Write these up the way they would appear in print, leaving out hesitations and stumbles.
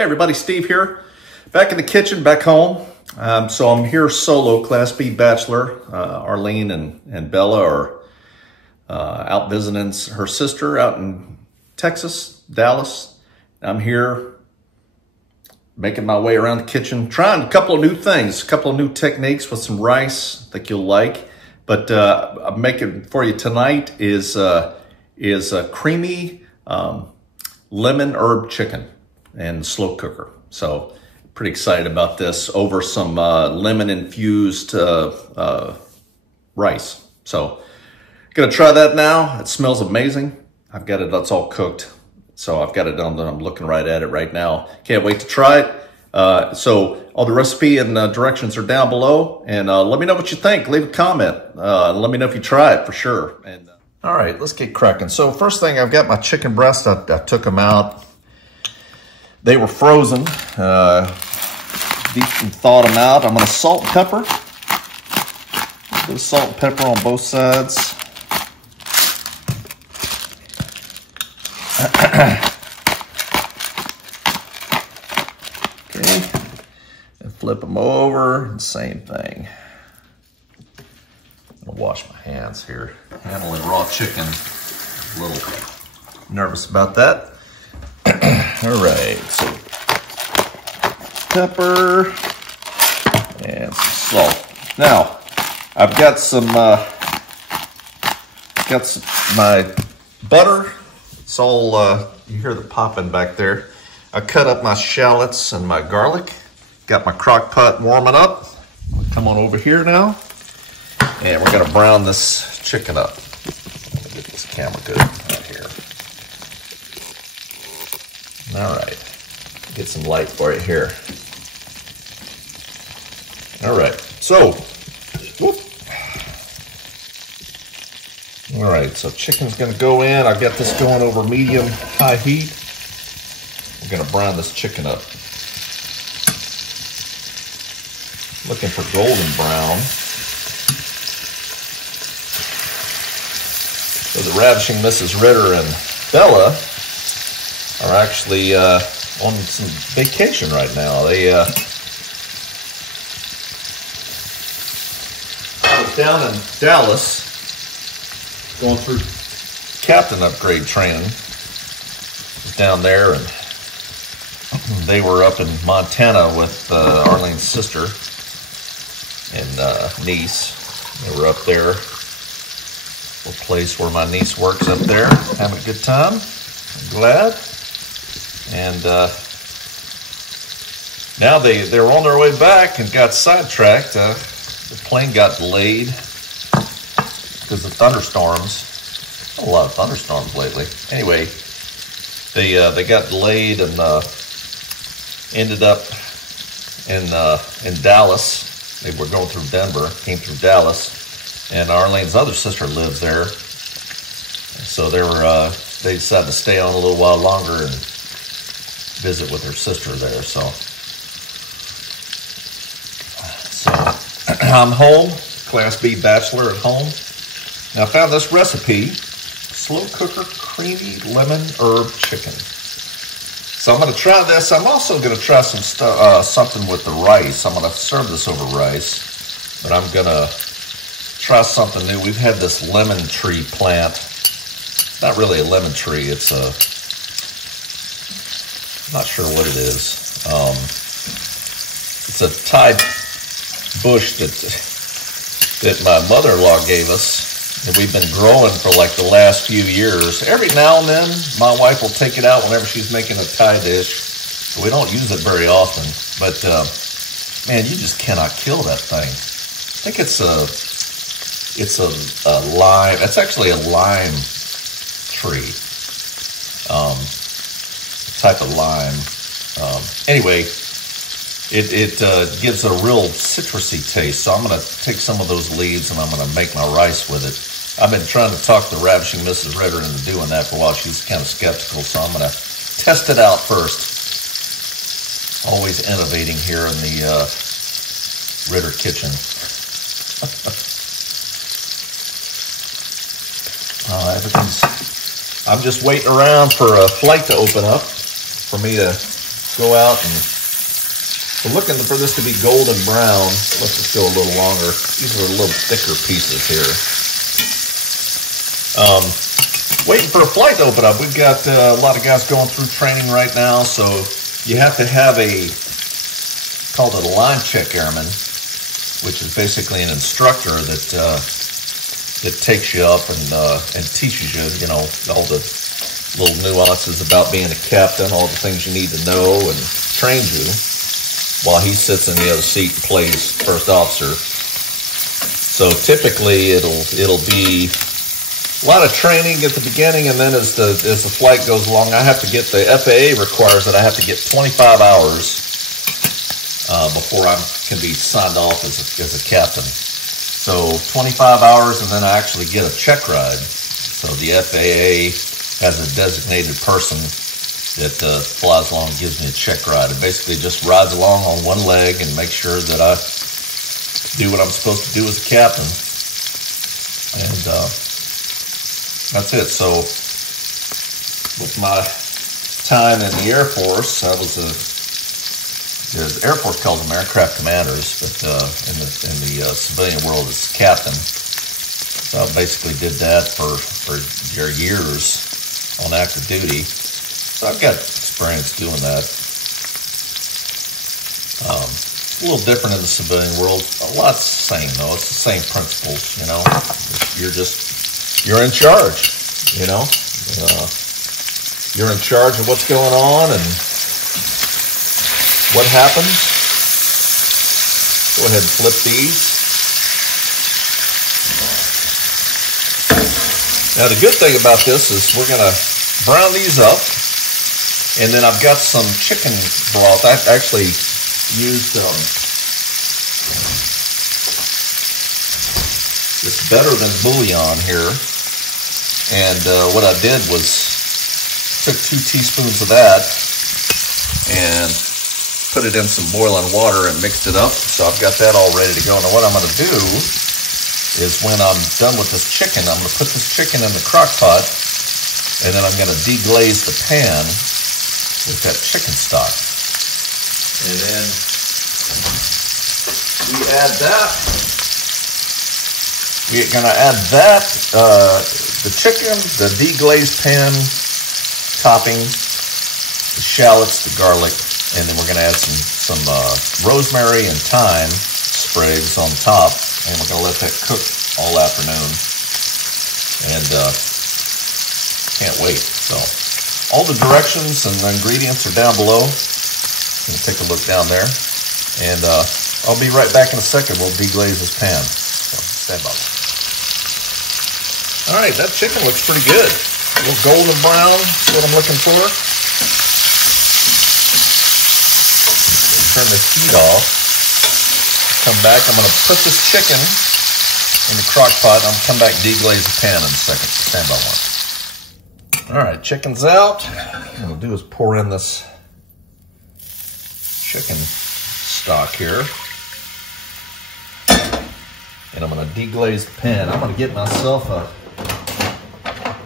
Hey everybody, Steve here. Back in the kitchen, back home. So I'm here solo, Class B bachelor. Arlene and Bella are out visiting her sister out in Texas, Dallas. I'm here making my way around the kitchen, trying a couple of new things, a couple of new techniques with some rice I think you'll like. But I'm making for you tonight is a creamy lemon herb chicken and slow cooker. So pretty excited about this over some lemon infused rice. So gonna try that now. It smells amazing. I've got it, that's all cooked. So I've got it done, I'm looking right at it right now. Can't wait to try it. So all the recipe and directions are down below, and let me know what you think. Leave a comment. Let me know if you try it for sure. And all right, let's get cracking. So first thing, I've got my chicken breast. I took them out. They were frozen. Deep and thawed them out. I'm gonna salt and pepper. A little bit of salt and pepper on both sides. Okay, and flip them over, same thing. I'm gonna wash my hands here. Handling raw chicken, a little nervous about that. All right, so pepper and some salt. Now, I've got some, my butter. It's all, you hear the popping back there. I cut up my shallots and my garlic. Got my crock pot warming up. Come on over here now. And we're gonna brown this chicken up. Get this camera good right here. All right, get some light for you here. All right, so, whoop. All right, so chicken's gonna go in. I've got this going over medium-high heat. We're gonna brown this chicken up. Looking for golden brown. So the Ravishing Mrs. Ritter and Bella are actually on some vacation right now. They I was down in Dallas going through captain upgrade training. I was down there, and they were up in Montana with Arlene's sister and niece. They were up there, a place where my niece works up there, having a good time. I'm glad. And now they're on their way back and got sidetracked. The plane got delayed because of thunderstorms. A lot of thunderstorms lately. Anyway, they got delayed and ended up in Dallas. They were going through Denver, came through Dallas, and Arlene's other sister lives there. So they decided to stay on a little while longer and visit with her sister there. So I'm home, Class B bachelor at home. Now I found this recipe, slow cooker creamy lemon herb chicken. So I'm gonna try this. I'm also gonna try some something with the rice. I'm gonna serve this over rice, but I'm gonna try something new. We've had this lemon tree plant. Not really a lemon tree, it's not sure what it is. It's a Thai bush that my mother-in-law gave us, and we've been growing for like the last few years. Every now and then, my wife will take it out whenever she's making a Thai dish. We don't use it very often, but man, you just cannot kill that thing. I think it's a lime. It's actually a lime tree. Type of lime. Anyway, it gives a real citrusy taste. So I'm going to take some of those leaves and I'm going to make my rice with it. I've been trying to talk the Ravishing Mrs. Ritter into doing that for a while. She's kind of skeptical, so I'm going to test it out first. Always innovating here in the Ritter kitchen. I'm just waiting around for a flight to open up for me to go out and we're looking for this to be golden brown. Let's just go a little longer. These are a little thicker pieces here. Waiting for a flight to open up. We've got a lot of guys going through training right now, so you have to have called a line check airman, which is basically an instructor that takes you up and teaches you, you know, all the little nuances about being a captain, all the things you need to know, and trains you while he sits in the other seat and plays first officer. So typically it'll be a lot of training at the beginning, and then as the flight goes along, I have to get, the FAA requires that I have to get 25 hours before I can be signed off as a captain. So 25 hours, and then I actually get a check ride. So the FAA has a designated person that flies along and gives me a check ride. It basically just rides along on one leg and makes sure that I do what I'm supposed to do as a captain. And that's it. So with my time in the Air Force, I was the Air Force calls them aircraft commanders, but in the civilian world, it's captain. So I basically did that for years on active duty. So I've got experience doing that. A little different in the civilian world. A lot's the same though. It's the same principles, you know. You're in charge, you know. You're in charge of what's going on and what happens. Go ahead and flip these. Now the good thing about this is we're going to brown these up, and then I've got some chicken broth. I've actually used it's better than bouillon here, and what I did was took 2 teaspoons of that and put it in some boiling water and mixed it up. So I've got that all ready to go. Now what I'm going to do is when I'm done with this chicken, I'm going to put this chicken in the crock pot, and then I'm going to deglaze the pan with that chicken stock. And then we add that. We're going to add that, the chicken, the deglazed pan topping, the shallots, the garlic, and then we're going to add some rosemary and thyme sprigs on top, and we're going to let that cook all afternoon. And can't wait. So all the directions and the ingredients are down below. You can take a look down there, and I'll be right back in a second. We'll deglaze this pan. So stand by. All right, that chicken looks pretty good. A little golden brown is what I'm looking for. Turn this heat off. Come back. I'm going to put this chicken in the crock pot. I'm going to come back and deglaze the pan in a second. Stand by one. All right, chicken's out. What I'm going to do is pour in this chicken stock here. And I'm going to deglaze the pan. I'm going to get myself a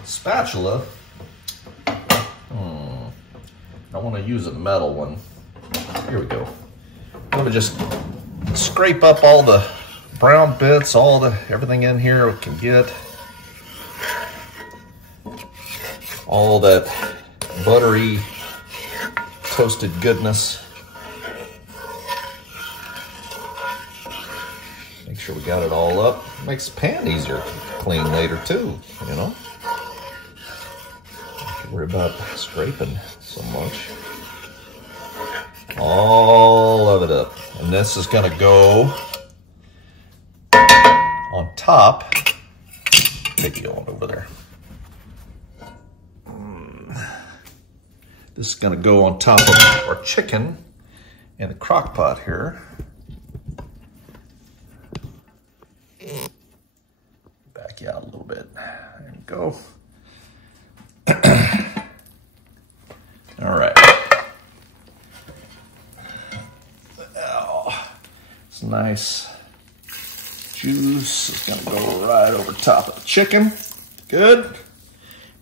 spatula. I want to use a metal one. Here we go. I'm going to just scrape up all the brown bits, everything in here we can get. All that buttery, toasted goodness. Make sure we got it all up. Makes the pan easier to clean later too, you know. Don't have to worry about scraping so much. All of it up. And this is going to go on top. Take you on over there. This is going to go on top of our chicken in the crock pot here. Back you out a little bit. There we go. All right. It's nice juice. It's going to go right over top of the chicken. Good.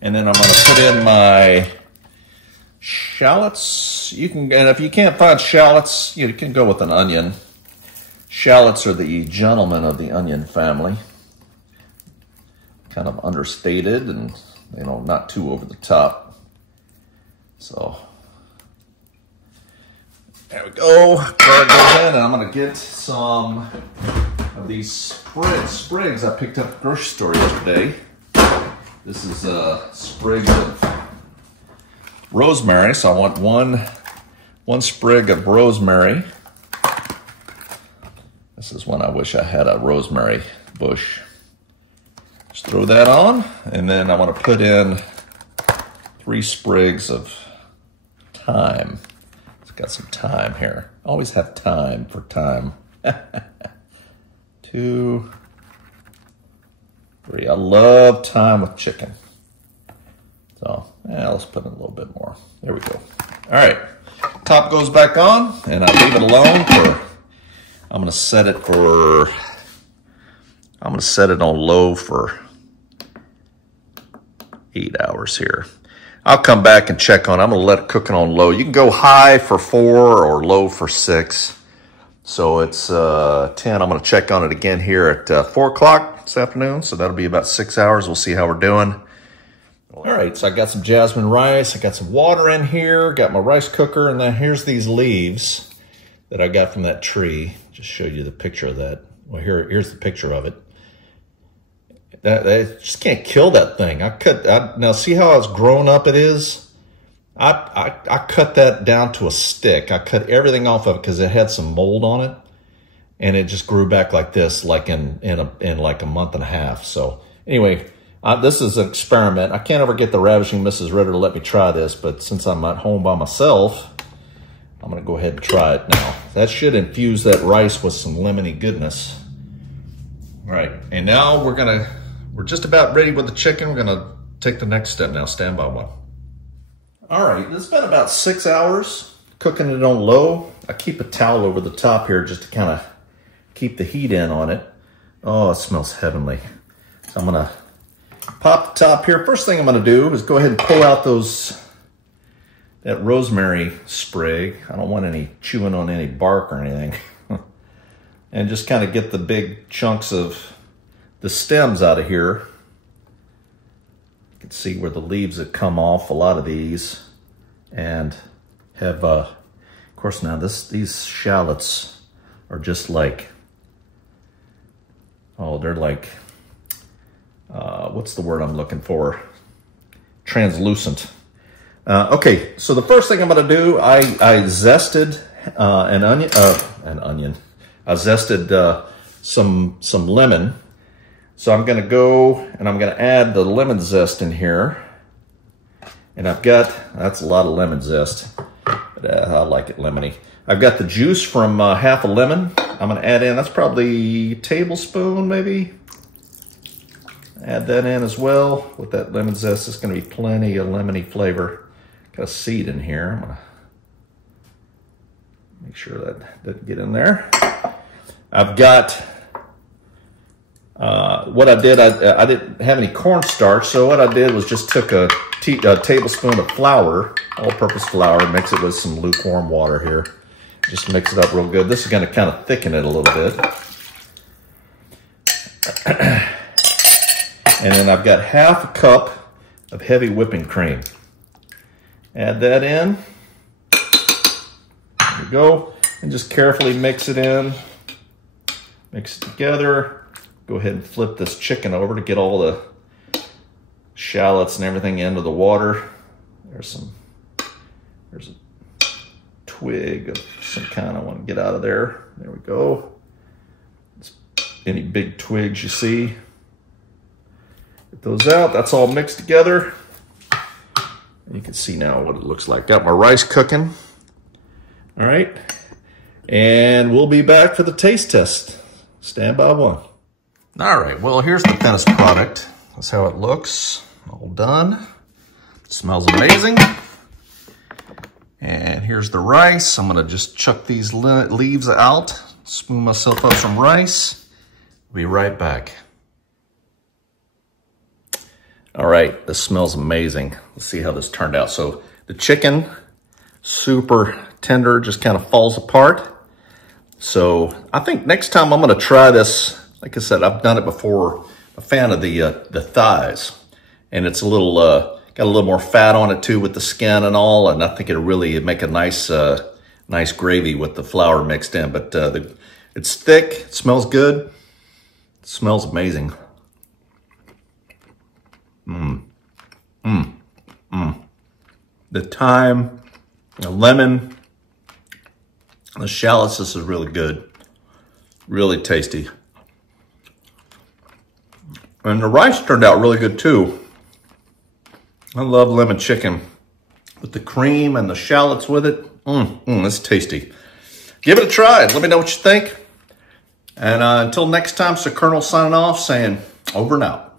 And then I'm going to put in my Shallots, you can, and if you can't find shallots, you can go with an onion. Shallots are the gentlemen of the onion family. Kind of understated and, you know, not too over the top. So, there we go. There it goes in, and I'm gonna get some of these sprigs I picked up at the grocery store yesterday. This is a sprig of rosemary, so I want one sprig of rosemary. This is one I wish I had a rosemary bush. Just throw that on, and then I want to put in 3 sprigs of thyme. It's got some thyme here. Always have thyme for thyme. 2, 3. I love thyme with chicken. So, yeah, let's put in a little bit more. There we go. All right, top goes back on, and I leave it alone for, I'm gonna set it on low for 8 hours here. I'll come back and check on it. I'm gonna let it cook it on low. You can go high for 4 or low for 6. So it's 10. I'm gonna check on it again here at 4 o'clock this afternoon. So that'll be about 6 hours. We'll see how we're doing. All right, so I got some jasmine rice. I got some water in here, got my rice cooker, and then here's these leaves that I got from that tree. Just showed you the picture of that. Well, here's the picture of it. I just can't kill that thing. Now see how it's grown up it is? I cut that down to a stick. I cut everything off of it because it had some mold on it, and it just grew back like this, like in like a month and a half. So anyway, this is an experiment. I can't ever get the Ravishing Mrs. Ritter to let me try this, but since I'm at home by myself, I'm gonna go ahead and try it now. That should infuse that rice with some lemony goodness. All right, and now we're just about ready with the chicken. We're gonna take the next step now. Stand by one. All right, it's been about 6 hours cooking it on low. I keep a towel over the top here just to kind of keep the heat in on it. Oh, it smells heavenly. So I'm gonna pop the top here. First thing I'm gonna do is go ahead and pull out that rosemary sprig. I don't want any chewing on any bark or anything. And just kind of get the big chunks of the stems out of here. You can see where the leaves that come off a lot of these, and have of course now these shallots are just like, oh, they're like what's the word I'm looking for? Translucent. Okay, so the first thing I'm going to do, I zested an onion. I zested some lemon. So I'm going to go and I'm going to add the lemon zest in here. And I've got, that's a lot of lemon zest, but I like it lemony. I've got the juice from half a lemon. I'm going to add in, that's probably a tablespoon maybe. Add that in as well with that lemon zest. It's going to be plenty of lemony flavor. Got a seed in here. I'm going to make sure that doesn't get in there. I've got, what I did, I didn't have any cornstarch, so what I did was just took a tablespoon of flour, all-purpose flour, mix it with some lukewarm water here. Just mix it up real good. This is going to kind of thicken it a little bit. And then I've got half a cup of heavy whipping cream. Add that in. There we go. And just carefully mix it in. Mix it together. Go ahead and flip this chicken over to get all the shallots and everything into the water. There's a twig of some kind I want to get out of there. There we go. Any big twigs you see. Get those out. That's all mixed together. You can see now what it looks like. Got my rice cooking. All right. And we'll be back for the taste test. Stand by one. All right, well, here's the finished product. That's how it looks, all done. Smells amazing. And here's the rice. I'm gonna just chuck these leaves out, spoon myself up some rice. Be right back. All right, this smells amazing. Let's see how this turned out. So The chicken, super tender, just kind of falls apart. So I think next time I'm gonna try this. Like I said, I've done it before. A fan of the thighs, and it's a little got a little more fat on it too with the skin and all, and I think it'll really make a nice nice gravy with the flour mixed in. But it's thick, it smells good, it smells amazing. The thyme, the lemon, the shallots, this is really good. Really tasty. And the rice turned out really good too. I love lemon chicken with the cream and the shallots with it. It's tasty. Give it a try. Let me know what you think. And until next time, Sir Colonel signing off saying over and out.